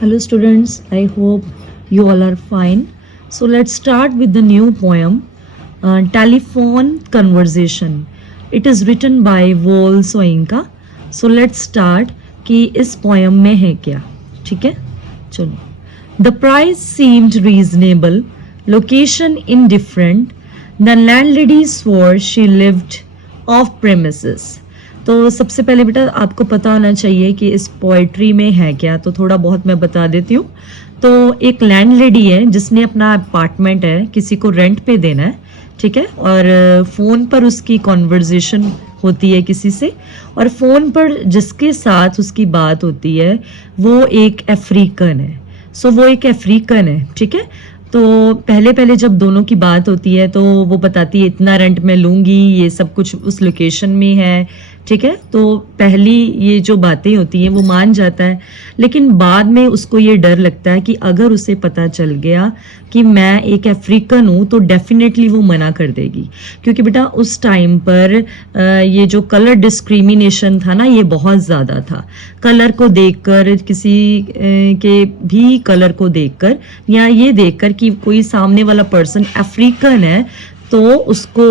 Hello students, I hope you all are fine. So let's start with the new poem, Telephone Conversation. It is written by Vol Soyinka. So let's start कि इस poem में है क्या, ठीक है? चलो. The price seemed reasonable, location indifferent. The landlady swore she lived off premises. तो सबसे पहले बेटा आपको पता होना चाहिए कि इस पोएट्री में है क्या, तो थोड़ा बहुत मैं बता देती हूँ. तो एक लैंडलेडी है जिसने अपना अपार्टमेंट है किसी को रेंट पे देना है, ठीक है, और फ़ोन पर उसकी कॉन्वर्जेशन होती है किसी से, और फ़ोन पर जिसके साथ उसकी बात होती है वो एक अफ्रीकन है. सो वो एक अफ्रीकन है, ठीक है. तो पहले जब दोनों की बात होती है तो वो बताती है इतना रेंट मैं लूँगी, ये सब कुछ उस लोकेशन में है, ठीक है. तो पहली ये जो बातें होती हैं वो मान जाता है, लेकिन बाद में उसको ये डर लगता है कि अगर उसे पता चल गया कि मैं एक अफ्रीकन हूँ तो डेफिनेटली वो मना कर देगी, क्योंकि बेटा उस टाइम पर ये जो कलर डिस्क्रिमिनेशन था ना ये बहुत ज़्यादा था. कलर को देखकर, किसी के भी कलर को देखकर या ये देखकर कि कोई सामने वाला पर्सन अफ्रीकन है तो उसको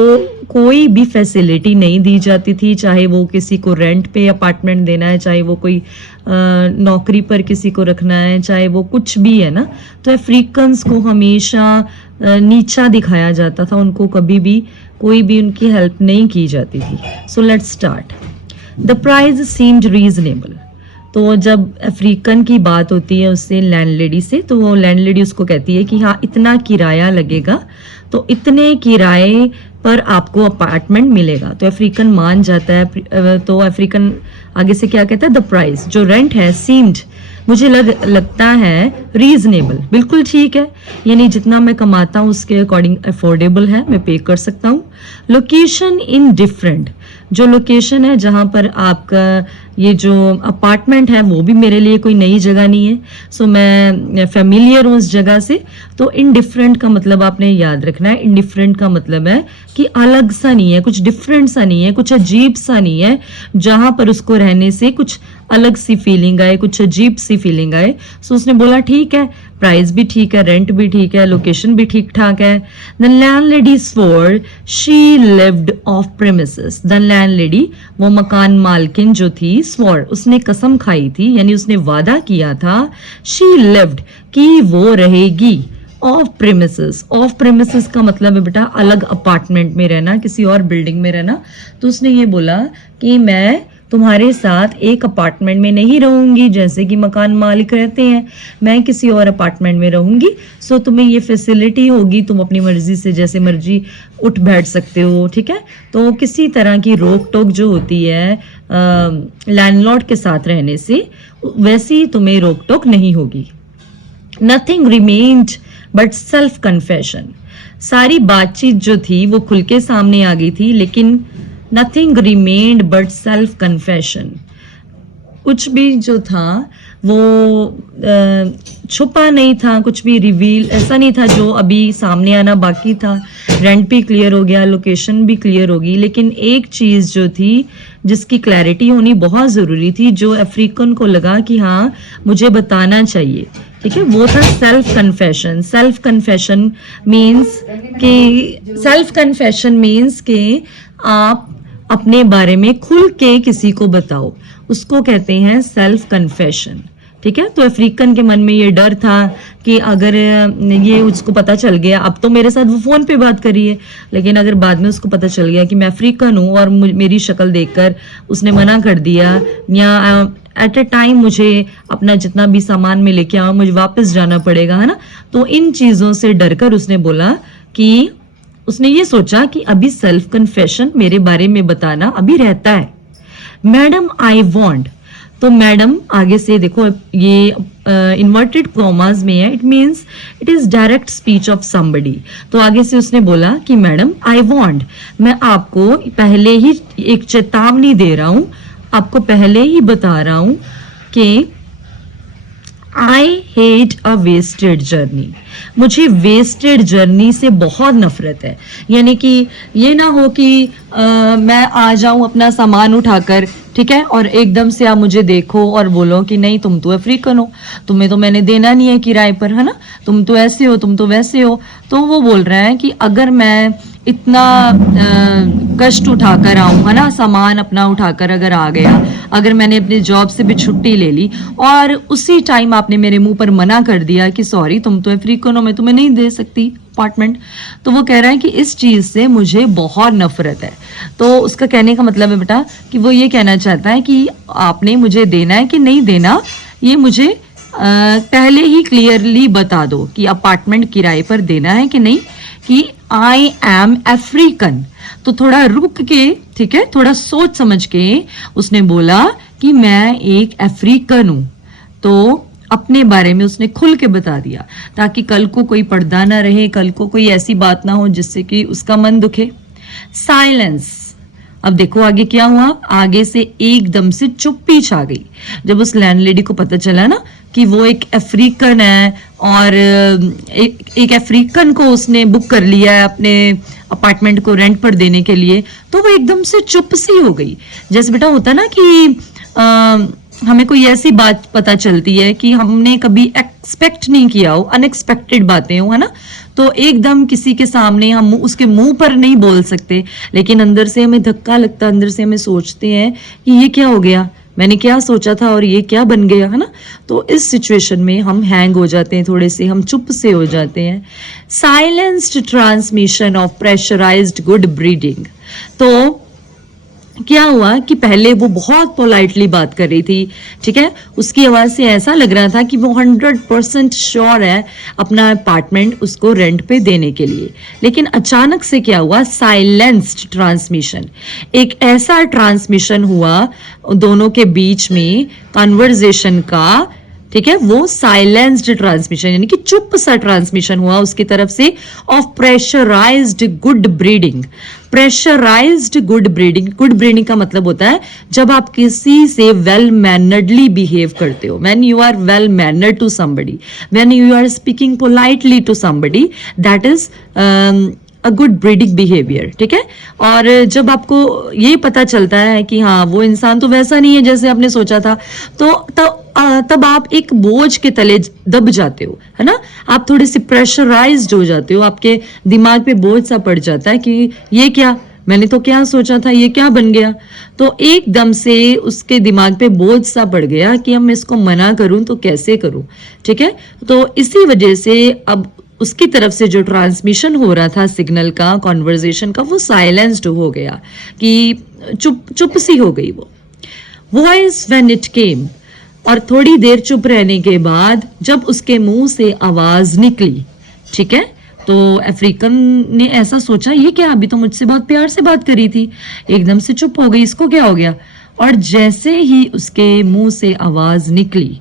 कोई भी फैसिलिटी नहीं दी जाती थी, चाहे वो किसी को रेंट पे अपार्टमेंट देना है, चाहे वो कोई नौकरी पर किसी को रखना है, चाहे वो कुछ भी है ना. तो अफ्रीकन्स को हमेशा नीचा दिखाया जाता था, उनको कभी भी कोई भी उनकी हेल्प नहीं की जाती थी. So let's start. The price seemed reasonable. तो जब अफ्रीकन की बात होती है उससे लैंडलेडी से, तो वो लैंडलेडी उसको कहती है कि हाँ इतना किराया लगेगा, तो इतने किराए पर आपको अपार्टमेंट मिलेगा. तो अफ्रीकन मान जाता है. तो अफ्रीकन आगे से क्या कहता है, द प्राइस जो रेंट है सीम्ड मुझे लगता है रीजनेबल, बिल्कुल ठीक है, यानी जितना मैं कमाता हूँ उसके अकॉर्डिंग अफोर्डेबल है, मैं पे कर सकता हूँ. लोकेशन इन डिफरेंट, जो लोकेशन है जहाँ पर आपका ये जो अपार्टमेंट है वो भी मेरे लिए कोई नई जगह नहीं है. सो मैं फेमिलियर हूँ उस जगह से. तो इनडिफरेंट का मतलब आपने याद रखना है, इनडिफरेंट का मतलब है कि अलग सा नहीं है, कुछ डिफरेंट सा नहीं है, कुछ अजीब सा नहीं है, जहाँ पर उसको रहने से कुछ अलग सी फीलिंग आए, कुछ अजीब सी फीलिंग आए. सो उसने बोला ठीक है, प्राइस भी ठीक है, रेंट भी ठीक है, लोकेशन भी ठीक ठाक है. The landlady swore she lived off premises. The landlady वो मकान मालकिन जो थी, swore उसने कसम खाई थी, यानी उसने वादा किया था, she lived कि वो रहेगी ऑफ प्रेमिसेस. ऑफ प्रेमिसेस का मतलब है बेटा अलग अपार्टमेंट में रहना, किसी और बिल्डिंग में रहना. तो उसने ये बोला कि मैं तुम्हारे साथ एक अपार्टमेंट में नहीं रहूंगी जैसे कि मकान मालिक रहते हैं, मैं किसी और अपार्टमेंट में रहूंगी. सो तुम्हें ये फैसिलिटी होगी, तुम अपनी मर्जी से जैसे मर्जी उठ बैठ सकते हो, ठीक है. तो किसी तरह की रोक टोक जो होती है लैंडलॉर्ड के साथ रहने से, वैसी तुम्हें रोक टोक नहीं होगी. Nothing remained but self confession. सारी बातचीत जो थी वो खुल के सामने आ गई थी, लेकिन nothing remained but self confession, कुछ भी जो था वो छुपा नहीं था, कुछ भी रिवील ऐसा नहीं था जो अभी सामने आना बाकी था. रेंट भी क्लियर हो गया, लोकेशन भी क्लियर होगी, लेकिन एक चीज़ जो थी जिसकी क्लैरिटी होनी बहुत ज़रूरी थी, जो अफ्रीकन को लगा कि हाँ मुझे बताना चाहिए, ठीक है, वो था self confession. Self confession means कि आप अपने बारे में खुल के किसी को बताओ, उसको कहते हैं सेल्फ कन्फेशन, ठीक है. तो अफ्रीकन के मन में ये डर था कि अगर ये उसको पता चल गया, अब तो मेरे साथ वो फ़ोन पे बात करी है, लेकिन अगर बाद में उसको पता चल गया कि मैं अफ्रीकन हूँ और मेरी शक्ल देखकर उसने मना कर दिया, या एट ए टाइम मुझे अपना जितना भी सामान में लेके आऊँ मुझे वापस जाना पड़ेगा, है ना. तो इन चीज़ों से डरकर उसने बोला कि उसने ये सोचा कि अभी सेल्फ कन्फेशन मेरे बारे में बताना अभी रहता है. मैडम आई वॉन्ट, तो मैडम आगे से देखो ये इन्वर्टेड कॉमास में है, it means it is direct speech of somebody. तो आगे से उसने बोला कि मैडम आई वॉन्ट, मैं आपको पहले ही एक चेतावनी दे रहा हूं, आपको पहले ही बता रहा हूं कि I hate a wasted journey. मुझे वेस्टेड जर्नी से बहुत नफरत है. यानी कि ये ना हो कि मैं आ जाऊं अपना सामान उठाकर, ठीक है, और एकदम से आप मुझे देखो और बोलो कि नहीं तुम तो अफ्रीकन हो, तुम्हें तो मैंने देना नहीं है किराए पर, है ना, तुम तो ऐसे हो, तुम तो वैसे हो। तो वो बोल रहे हैं कि अगर मैं इतना कष्ट उठाकर आऊं, है ना, सामान अपना उठाकर अगर आ गया, अगर मैंने अपनी जॉब से भी छुट्टी ले ली और उसी टाइम आपने मेरे मुंह पर मना कर दिया कि सॉरी तुम तो अफ्रीकन हो, मैं तुम्हें नहीं दे सकती अपार्टमेंट, तो वो कह रहा है कि इस चीज से मुझे बहुत नफरत है। तो उसका कहने का मतलब है बेटा कि वो ये कहना चाहता है कि आपने मुझे देना है कि नहीं देना, ये मुझे पहले ही क्लियरली बता दो कि अपार्टमेंट किराए पर देना है कि नहीं, कि आई एम अफ्रीकन। तो थोड़ा रुक के, ठीक है, थोड़ा सोच समझ के उसने बोला कि मैं एक अफ्रीकन हूं। तो अपने बारे में उसने खुल के बता दिया ताकि कल को कोई पर्दा ना रहे, कल को कोई ऐसी बात ना हो जिससे कि उसका मन दुखे। साइलेंस। अब देखो आगे क्या हुआ, आगे से एकदम से चुप्पी छा गई जब उस लैंडलेडी को पता चला ना कि वो एक अफ्रीकन है और एक अफ्रीकन को उसने बुक कर लिया है अपने अपार्टमेंट को रेंट पर देने के लिए। तो वो एकदम से चुप सी हो गई। जैसे बेटा होता ना कि हमें कोई ऐसी बात पता चलती है कि हमने कभी एक्सपेक्ट नहीं किया हो, अनएक्सपेक्टेड बातें हो, है ना, तो एकदम किसी के सामने हम उसके मुंह पर नहीं बोल सकते, लेकिन अंदर से हमें धक्का लगता, अंदर से हमें सोचते हैं कि ये क्या हो गया, मैंने क्या सोचा था और ये क्या बन गया, है ना। तो इस सिचुएशन में हम हैंग हो जाते हैं, थोड़े से हम चुप से हो जाते हैं। Silenced transmission of pressurized good breeding. तो क्या हुआ कि पहले वो बहुत पोलाइटली बात कर रही थी, ठीक है, उसकी आवाज से ऐसा लग रहा था कि वो 100% श्योर है अपना अपार्टमेंट उसको रेंट पे देने के लिए। लेकिन अचानक से क्या हुआ, साइलेंस्ड ट्रांसमिशन, एक ऐसा ट्रांसमिशन हुआ दोनों के बीच में कन्वर्सेशन का, ठीक है, वो साइलेंस्ड ट्रांसमिशन यानी कि चुप सा ट्रांसमिशन हुआ उसकी तरफ से of pressurized good breeding. Pressurized good breeding, good breeding का मतलब होता है जब आप किसी से वेल मैनर्डली बिहेव करते हो, when you are well mannered to somebody, when you are speaking politely to somebody, that is a good breeding behaviour, ठीक है। और जब आपको ये पता चलता है कि हाँ वो इंसान तो वैसा नहीं है जैसे आपने सोचा था, तो तब आप एक बोझ के तले दब जाते हो, है ना, आप थोड़े से प्रेशराइज्ड हो जाते हो, आपके दिमाग पे बोझ सा पड़ जाता है कि ये क्या, मैंने तो क्या सोचा था, ये क्या बन गया। तो एकदम से उसके दिमाग पे बोझ सा पड़ गया कि अब मैं इसको मना करूं तो कैसे करूं, ठीक है। तो इसी वजह से अब उसकी तरफ से जो ट्रांसमिशन हो रहा था सिग्नल का, कॉन्वर्जेशन का, वो साइलेंस्ड हो गया कि चुप सी हो गई वो। वॉइस व्हेन इट केम, और थोड़ी देर चुप रहने के बाद जब उसके मुंह से आवाज निकली, ठीक है, तो अफ्रीकन ने ऐसा सोचा ये क्या, अभी तो मुझसे बहुत प्यार से बात करी थी, एकदम से चुप हो गई, इसको क्या हो गया। और जैसे ही उसके मुंह से आवाज निकली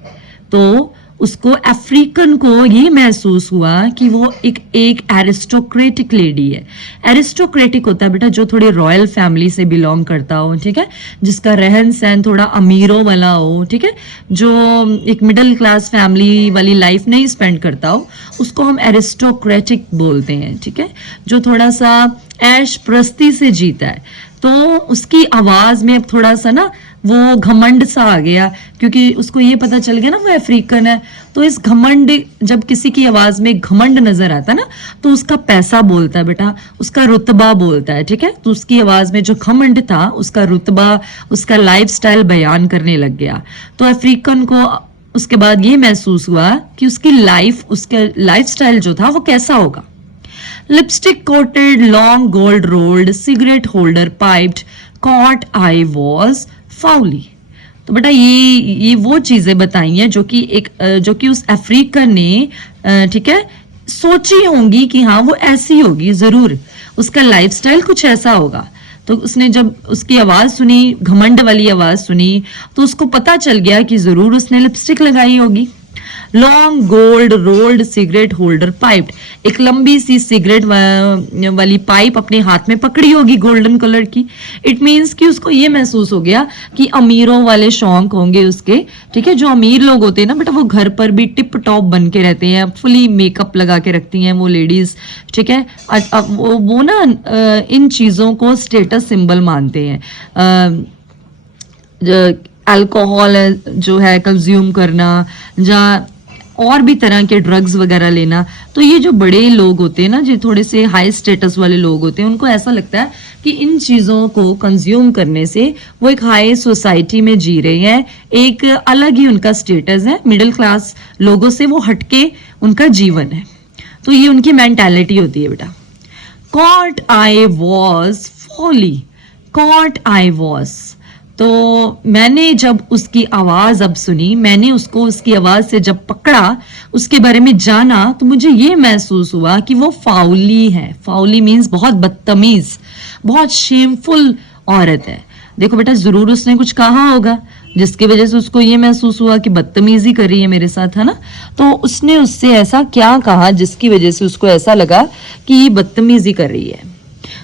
तो उसको अफ्रीकन को ये महसूस हुआ कि वो एक एरिस्टोक्रेटिक लेडी है। एरिस्टोक्रेटिक होता है बेटा जो थोड़ी रॉयल फैमिली से बिलोंग करता हो, ठीक है, जिसका रहन सहन थोड़ा अमीरों वाला हो, ठीक है, जो एक मिडिल क्लास फैमिली वाली लाइफ नहीं स्पेंड करता हो, उसको हम एरिस्टोक्रेटिक बोलते हैं, ठीक है, जो थोड़ा सा ऐश प्रस्ती से जीता है। तो उसकी आवाज में अब थोड़ा सा ना वो घमंड सा आ गया, क्योंकि उसको ये पता चल गया ना वो अफ्रीकन है। तो इस घमंड, जब किसी की आवाज में घमंड नजर आता है ना, तो उसका पैसा बोलता है बेटा, उसका रुतबा बोलता है, ठीक है। तो उसकी आवाज में जो घमंड था, उसका रुतबा, उसका लाइफस्टाइल बयान करने लग गया। तो अफ्रीकन को उसके बाद ये महसूस हुआ कि उसकी लाइफ, उसका लाइफस्टाइल जो था वो कैसा होगा। Lipstick coated, long gold rolled, cigarette holder piped, caught I was foully. तो बेटा ये वो चीजें बताई हैं जो कि उस अफ्रीकन ने, ठीक है, सोची होंगी कि हाँ वो ऐसी होगी, जरूर उसका लाइफस्टाइल कुछ ऐसा होगा। तो उसने जब उसकी आवाज सुनी, घमंड वाली आवाज सुनी, तो उसको पता चल गया कि जरूर उसने लिपस्टिक लगाई होगी। Long gold rolled cigarette holder pipe, एक लंबी सी सिगरेट वाली पाइप अपने हाथ में पकड़ी होगी गोल्डन कलर की। इट मीन्स कि उसको ये महसूस हो गया कि अमीरों वाले शौक होंगे उसके, ठीक है। जो अमीर लोग होते हैं ना बेटा, वो घर पर भी टिप टॉप बन के रहते हैं, फुली मेकअप लगा के रखती हैं वो लेडीज, ठीक है। वो ना इन चीजों को स्टेटस सिंबल मानते हैं। अल्कोहल जो है कंज्यूम करना, या और भी तरह के ड्रग्स वगैरह लेना। तो ये जो बड़े लोग होते हैं ना, जो थोड़े से हाई स्टेटस वाले लोग होते हैं, उनको ऐसा लगता है कि इन चीज़ों को कंज्यूम करने से वो एक हाई सोसाइटी में जी रहे हैं, एक अलग ही उनका स्टेटस है, मिडिल क्लास लोगों से वो हटके उनका जीवन है। तो ये उनकी मेंटालिटी होती है बेटा। Caught I was folly, caught I was, तो मैंने जब उसकी आवाज अब सुनी, मैंने उसको उसकी आवाज से जब पकड़ा, उसके बारे में जाना, तो मुझे ये महसूस हुआ कि वो फाउली है। फाउली मीन्स बहुत बदतमीज, बहुत शेमफुल औरत है। देखो बेटा, जरूर उसने कुछ कहा होगा जिसकी वजह से उसको ये महसूस हुआ कि बदतमीजी कर रही है मेरे साथ, है ना। तो उसने उससे ऐसा क्या कहा जिसकी वजह से उसको ऐसा लगा कि ये बदतमीजी कर रही है।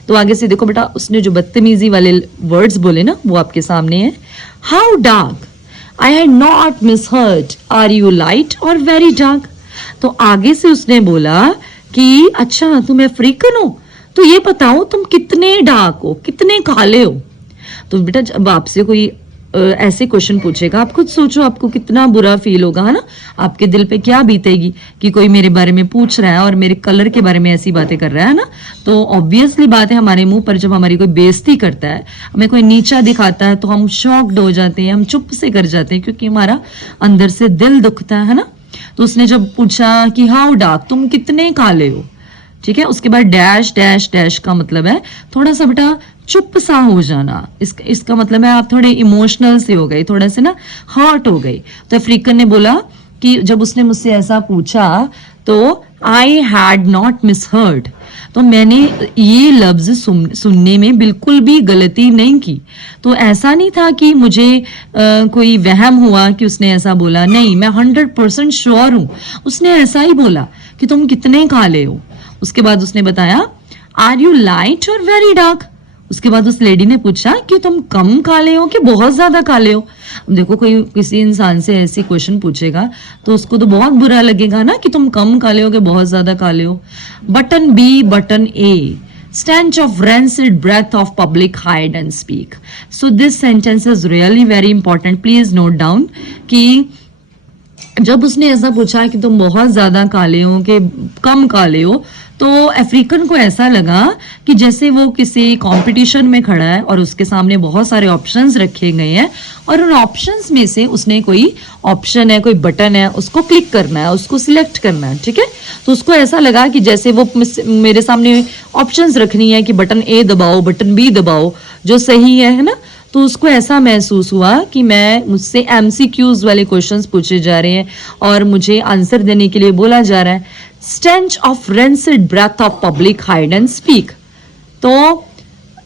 तो आगे से देखो बेटा, उसने जो बदतमीजी वाले वर्ड्स बोले ना, वो आपके सामने है। How dark, I had not misheard, are you light और वेरी डार्क। तो आगे से उसने बोला कि अच्छा तुम अफ्रीकन हो, तो ये बताओ तुम कितने डार्क हो, कितने काले हो। तो बेटा जब आपसे कोई ऐसे क्वेश्चन पूछेगा, आप खुद सोचो आपको कितना बुरा फील होगा, है ना। आपके दिल पे क्या बीतेगी कि कोई मेरे बारे में पूछ रहा है और मेरे कलर के बारे में ऐसी बातें कर रहा है ना। तो ऑब्वियसली बात है, हमारे मुंह पर जब हमारी कोई बेइज्जती करता है, हमें कोई नीचा दिखाता है, तो हम शॉक्ड हो जाते हैं, हम चुप से कर जाते हैं, क्योंकि हमारा अंदर से दिल दुखता है ना। तो उसने जब पूछा कि हाउ डार्क, तुम कितने काले हो, ठीक है, उसके बाद डैश डैश डैश का मतलब है थोड़ा सा बेटा चुप सा हो जाना। इसका मतलब है आप थोड़े इमोशनल से हो गए, थोड़ा से ना हर्ट हो गए। तो अफ्रीकन ने बोला कि जब उसने मुझसे ऐसा पूछा तो आई हैड नॉट मिसहर्ड, तो मैंने ये लफ्ज सुनने में बिल्कुल भी गलती नहीं की। तो ऐसा नहीं था कि मुझे कोई वहम हुआ कि उसने ऐसा बोला, नहीं, मैं 100% श्योर हूं उसने ऐसा ही बोला कि तुम कितने काले हो। उसके बाद उसने बताया आर यू लाइट और वेरी डार्क। उसके बाद उस लेडी ने पूछा कि तुम कम काले हो कि बहुत ज्यादा काले हो। देखो, कोई किसी इंसान से ऐसी क्वेश्चन पूछेगा तो उसको तो बहुत बुरा लगेगा ना कि तुम कम काले हो कि बहुत ज्यादा काले हो। Button B, button A, stench of rancid breath of public hide and speak. So this sentence is really very important. Please note down कि जब उसने ऐसा पूछा कि तुम बहुत ज्यादा काले हो कि कम काले हो, तो अफ्रीकन को ऐसा लगा कि जैसे वो किसी कंपटीशन में खड़ा है और उसके सामने बहुत सारे ऑप्शंस रखे गए हैं और उन ऑप्शंस में से उसने कोई ऑप्शन है, कोई बटन है, उसको क्लिक करना है, उसको सिलेक्ट करना है, ठीक है। तो उसको ऐसा लगा कि जैसे वो मेरे सामने ऑप्शंस रखनी है कि बटन ए दबाओ, बटन बी दबाओ, जो सही है ना। तो उसको ऐसा महसूस हुआ कि मुझसे एमसीक्यूज वाले क्वेश्चंस पूछे जा रहे हैं और मुझे आंसर देने के लिए बोला जा रहा है। stench of rancid breath of public hide and speak. तो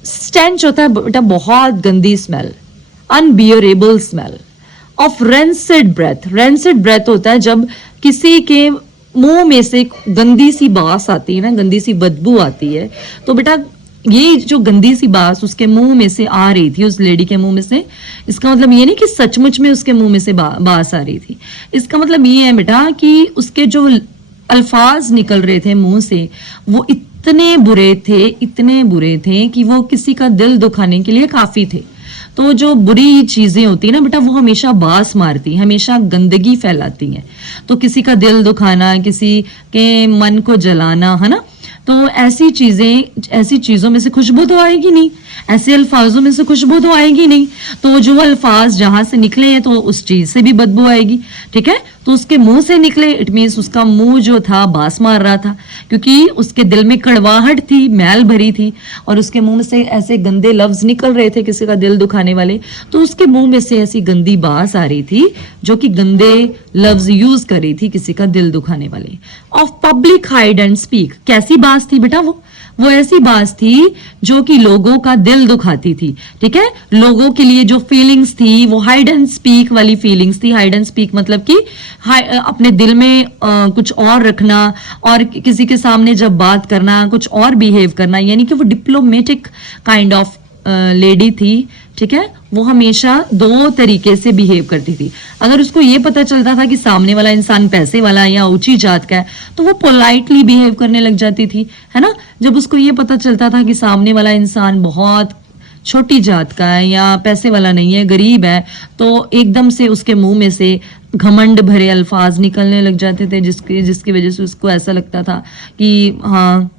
stench होता है बेटा बहुत गंदी smell, unbearable smell of rancid breath. rancid breath होता है जब किसी के मुंह में से गंदी सी बास आती है ना, गंदी सी बदबू आती है। तो बेटा ये जो गंदी सी बास उसके मुंह में से आ रही थी, उस लेडी के मुंह में से, इसका मतलब ये नहीं कि सचमुच में उसके मुंह में से बास आ रही थी। इसका मतलब ये है बेटा कि उसके जो अल्फाज निकल रहे थे मुंह से वो इतने बुरे थे, इतने बुरे थे कि वो किसी का दिल दुखाने के लिए काफी थे। तो जो बुरी चीजें होती है ना बेटा, वो हमेशा बास मारती है, हमेशा गंदगी फैलाती हैं। तो किसी का दिल दुखाना, किसी के मन को जलाना, है ना। तो ऐसी चीजों में से खुशबू तो आएगी नहीं, ऐसे अल्फाजों में से खुशबू तो आएगी नहीं। तो जो अल्फाज जहां से निकले हैं तो उस चीज से भी बदबू आएगी, ठीक है। तो उसके मुंह से निकले, इट मीन्स उसका मुंह जो था बास मार रहा था, क्योंकि उसके दिल में कड़वाहट थी, मैल भरी थी और उसके मुंह में से ऐसे गंदे लफ्ज निकल रहे थे किसी का दिल दुखाने वाले। तो उसके मुंह में से ऐसी गंदी बास आ रही थी जो कि गंदे लफ्ज यूज कर रही थी किसी का दिल दुखाने वाले। Of public hide and speak, कैसी बास थी बेटा वो ऐसी बात थी जो कि लोगों का दिल दुखाती थी, ठीक है। लोगों के लिए जो फीलिंग्स थी वो हाइड एंड स्पीक वाली फीलिंग्स थी। हाइड एंड स्पीक मतलब कि अपने दिल में कुछ और रखना और किसी के सामने जब बात करना कुछ और बिहेव करना, यानी कि वो डिप्लोमेटिक काइंड ऑफ लेडी थी, ठीक है। वो हमेशा दो तरीके से बिहेव करती थी। अगर उसको ये पता चलता था कि सामने वाला इंसान पैसे वाला या ऊंची जात का है तो वो पोलाइटली बिहेव करने लग जाती थी, है ना। जब उसको ये पता चलता था कि सामने वाला इंसान बहुत छोटी जात का है या पैसे वाला नहीं है, गरीब है, तो एकदम से उसके मुंह में से घमंड भरे अल्फाज निकलने लग जाते थे, जिसकी वजह से उसको ऐसा लगता था कि हाँ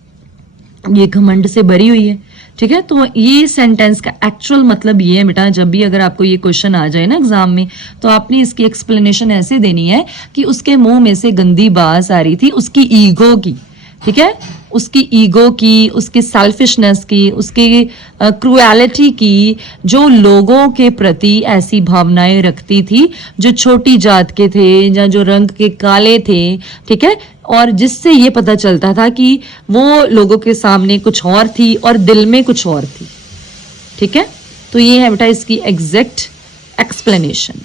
ये घमंड से भरी हुई है। ठीक है, तो ये सेंटेंस का एक्चुअल मतलब ये है बेटा, जब भी अगर आपको ये क्वेश्चन आ जाए ना एग्जाम में, तो आपने इसकी एक्सप्लेनेशन ऐसे देनी है कि उसके मुंह में से गंदी बात आ रही थी उसकी ईगो की। ठीक है, उसकी ईगो की, उसकी सेल्फिशनेस की, उसकी क्रूएलिटी की, जो लोगों के प्रति ऐसी भावनाएं रखती थी जो छोटी जात के थे या जो रंग के काले थे। ठीक है, और जिससे ये पता चलता था कि वो लोगों के सामने कुछ और थी और दिल में कुछ और थी। ठीक है, तो ये है बेटा इसकी एग्जैक्ट एक्सप्लेनेशन।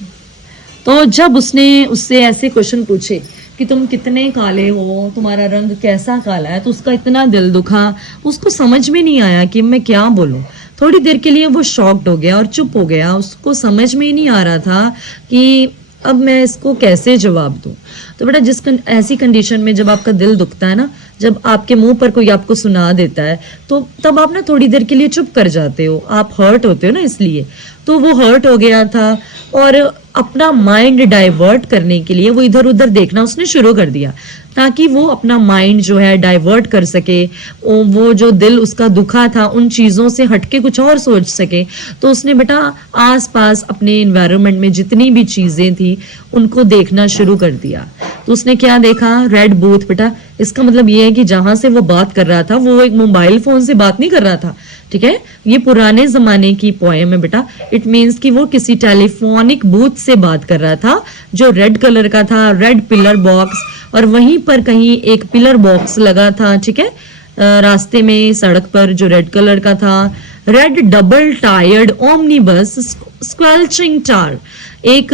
तो जब उसने उससे ऐसे क्वेश्चन पूछे कि तुम कितने काले हो, तुम्हारा रंग कैसा काला है, तो उसका इतना दिल दुखा, उसको समझ में नहीं आया कि मैं क्या बोलूं। थोड़ी देर के लिए वो शॉक्ड हो गया और चुप हो गया, उसको समझ में ही नहीं आ रहा था कि अब मैं इसको कैसे जवाब दूं। तो बेटा ऐसी कंडीशन में जब आपका दिल दुखता है ना, जब आपके मुंह पर कोई आपको सुना देता है, तो तब आप ना थोड़ी देर के लिए चुप कर जाते हो, आप हर्ट होते हो ना, इसलिए। तो वो हर्ट हो गया था और अपना माइंड डाइवर्ट करने के लिए वो इधर उधर देखना उसने शुरू कर दिया, ताकि वो अपना माइंड जो है डाइवर्ट कर सके, वो जो दिल उसका दुखा था उन चीज़ों से हटके कुछ और सोच सके। तो उसने बेटा आसपास अपने एनवायरनमेंट में जितनी भी चीज़ें थी उनको देखना शुरू कर दिया। तो उसने क्या देखा, रेड बूथ। बेटा इसका मतलब ये है कि जहां से वो बात कर रहा था वो एक मोबाइल फोन से बात नहीं कर रहा था। ठीक है, ये पुराने जमाने की पोएम है बेटा। इट मीन्स कि वो किसी टेलीफोनिक बूथ से बात कर रहा था जो रेड कलर का था, रेड पिलर बॉक्स, और वहीं पर कहीं एक पिलर बॉक्स लगा था। ठीक है, रास्ते में सड़क पर जो रेड कलर का था, रेड डबल टायर्ड ओमनी बस स्क्वेल्चिंग टार, एक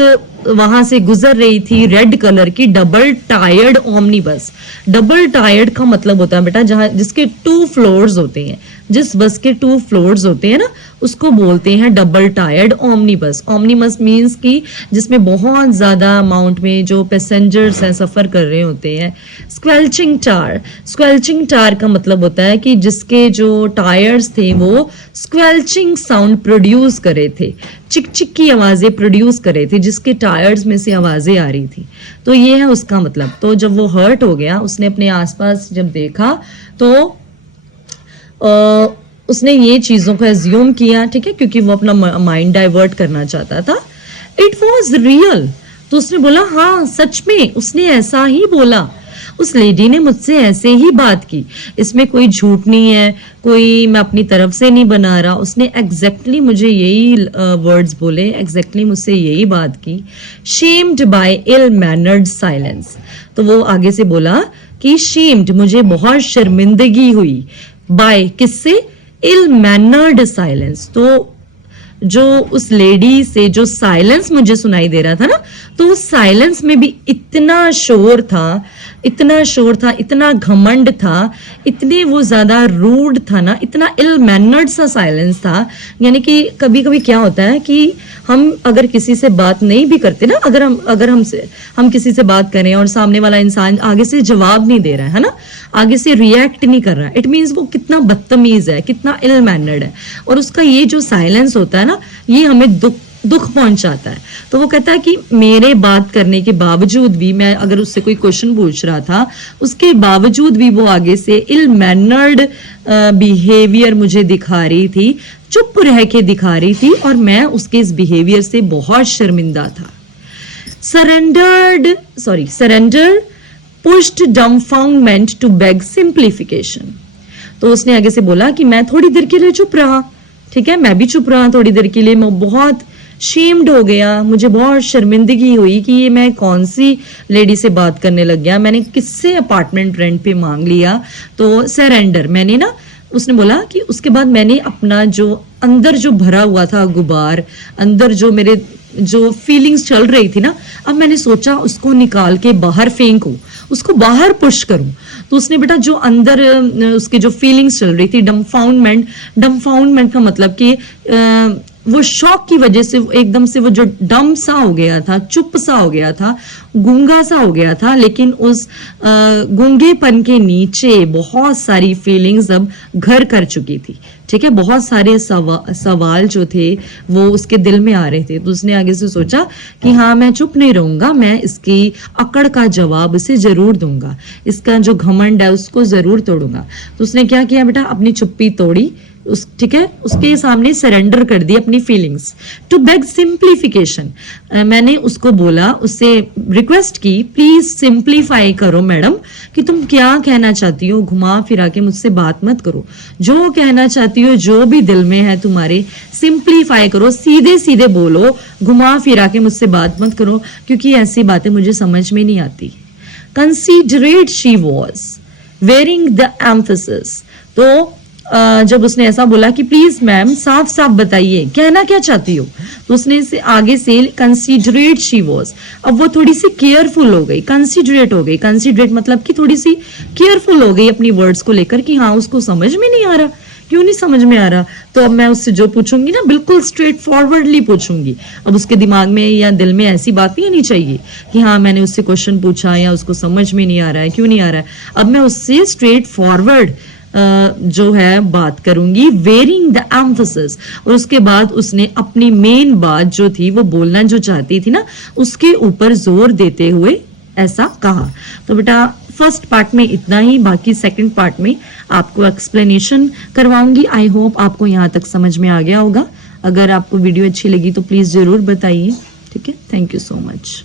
वहां से गुजर रही थी रेड कलर की डबल टायर्ड ओमनी बस। डबल टायर्ड का मतलब होता है बेटा जहां जिसके 2 फ्लोर्स होते हैं, जिस बस के 2 फ्लोर्स होते हैं ना, उसको बोलते हैं डबल टायर्ड ओमनी बस। ओमनी बस मीन्स कि जिसमें बहुत ज्यादा अमाउंट में जो पैसेंजर्स हैं सफर कर रहे होते हैं। स्क्वेल्चिंग टार, स्क्वेल्चिंग टार का मतलब होता है कि जिसके जो टायर्स थे वो स्क्वेल्चिंग साउंड प्रोड्यूस करे थे, चिक चिक की आवाजें प्रोड्यूस करे थे, जिसके टायर्स में से आवाजें आ रही थी। तो ये है उसका मतलब। तो जब वो हर्ट हो गया, उसने अपने आसपास जब देखा तो उसने ये चीजों को एज्यूम किया। ठीक है, क्योंकि वो अपना माइंड डाइवर्ट करना चाहता था। It was real. तो उसने बोला हाँ सच में उसने ऐसा ही बोला, उस लेडी ने मुझसे ऐसे ही बात की, इसमें कोई झूठ नहीं है, कोई मैं अपनी तरफ से नहीं बना रहा। उसने एग्जैक्टली मुझे यही वर्ड्स बोले, एग्जैक्टली मुझसे यही बात की। Shamed by ill mannered silence. तो वो आगे से बोला कि शेम्ड, मुझे बहुत शर्मिंदगी हुई, बाय किससे, इल मैनर्ड साइलेंस। तो जो उस लेडी से जो साइलेंस मुझे सुनाई दे रहा था ना, तो उस साइलेंस में भी इतना शोर था, इतना शोर था, इतना घमंड था, इतने वो ज्यादा रूड था ना, इतना इल मैनर्ड सा साइलेंस था। यानी कि कभी कभी क्या होता है कि हम अगर किसी से बात नहीं भी करते ना, अगर हम किसी से बात करें और सामने वाला इंसान आगे से जवाब नहीं दे रहा है ना, आगे से रिएक्ट नहीं कर रहा है, इट मीन्स वो कितना बदतमीज है, कितना इल मैनर्ड है। और उसका ये जो साइलेंस होता है ना, ये हमें दुख पहुंचाता है। तो वो कहता है कि मेरे बात करने के बावजूद भी, मैं अगर उससे कोई क्वेश्चन पूछ रहा था, उसके बावजूद भी वो आगे से इल मैनर्ड बिहेवियर मुझे दिखा रही थी, चुप रह के दिखा रही थी, और मैं उसके इस बिहेवियर से बहुत शर्मिंदा था। Surrender pushed dumbfoundment to beg simplification. तो उसने आगे से बोला कि मैं थोड़ी देर के लिए चुप रहा। ठीक है, मैं भी चुप रहा थोड़ी देर के लिए। मैं बहुत शेम्ड हो गया, मुझे बहुत शर्मिंदगी हुई कि ये मैं कौन सी लेडी से बात करने लग गया, मैंने किससे अपार्टमेंट रेंट पे मांग लिया। तो सरेंडर मैंने ना, उसने बोला कि उसके बाद मैंने अपना जो अंदर जो भरा हुआ था गुबार, अंदर जो मेरे जो फीलिंग्स चल रही थी ना, अब मैंने सोचा उसको निकाल के बाहर फेंकूं, उसको बाहर पुश करूं। तो उसने बेटा जो अंदर उसके जो फीलिंग्स चल रही थी, डम्फाउंडमेंट का मतलब कि वो शॉक की वजह से एकदम से वो जो डम सा हो गया था, चुप सा हो गया था, गूंगा सा हो गया था, लेकिन उस गूंगेपन के नीचे बहुत सारी फीलिंग्स अब घर कर चुकी थी। ठीक है, बहुत सारे सवाल जो थे वो उसके दिल में आ रहे थे। तो उसने आगे से सोचा कि हाँ, मैं चुप नहीं रहूंगा, मैं इसकी अकड़ का जवाब इसे जरूर दूंगा, इसका जो घमंड है उसको जरूर तोड़ूंगा। तो उसने क्या किया बेटा, अपनी चुप्पी तोड़ी, उस ठीक है, उसके सामने सरेंडर कर दी अपनी फीलिंग्स टू बेग सिंप्लीफिकेशन। मैंने उसको बोला, उससे रिक्वेस्ट की, प्लीज सिंप्लीफाई करो मैडम, कि तुम क्या कहना चाहती हो, घुमा फिरा के मुझसे बात मत करो, जो कहना चाहती हो, जो भी दिल में है तुम्हारे, सिंप्लीफाई करो, सीधे सीधे बोलो, घुमा फिरा के मुझसे बात मत करो, क्योंकि ऐसी बातें मुझे समझ में नहीं आती। Considerate she was wearing the emphasis. तो जब उसने ऐसा बोला कि प्लीज मैम साफ साफ बताइए कहना क्या चाहती हो, तो उसने से आगे से कंसीडरेट शी वॉज, अब वो थोड़ी सी केयरफुल हो गई, कंसीडरेट हो गई। कंसीडरेट मतलब कि थोड़ी सी केयरफुल हो गई अपनी वर्ड्स को लेकर, कि हाँ उसको समझ में नहीं आ रहा, क्यों नहीं समझ में आ रहा, तो अब मैं उससे जो पूछूंगी ना बिल्कुल स्ट्रेट फॉरवर्डली पूछूंगी। अब उसके दिमाग में या दिल में ऐसी बात नहीं आनी चाहिए कि हाँ मैंने उससे क्वेश्चन पूछा या उसको समझ में नहीं आ रहा है, क्यों नहीं आ रहा है। अब मैं उससे स्ट्रेट फॉरवर्ड जो है बात करूंगी, वेयरिंग द एम्फेसिस। और उसके बाद उसने अपनी मेन बात जो थी, वो बोलना जो चाहती थी ना, उसके ऊपर जोर देते हुए ऐसा कहा। तो बेटा फर्स्ट पार्ट में इतना ही, बाकी सेकंड पार्ट में आपको एक्सप्लेनेशन करवाऊंगी। आई होप आपको यहाँ तक समझ में आ गया होगा। अगर आपको वीडियो अच्छी लगी तो प्लीज जरूर बताइए। ठीक है, थैंक यू सो मच।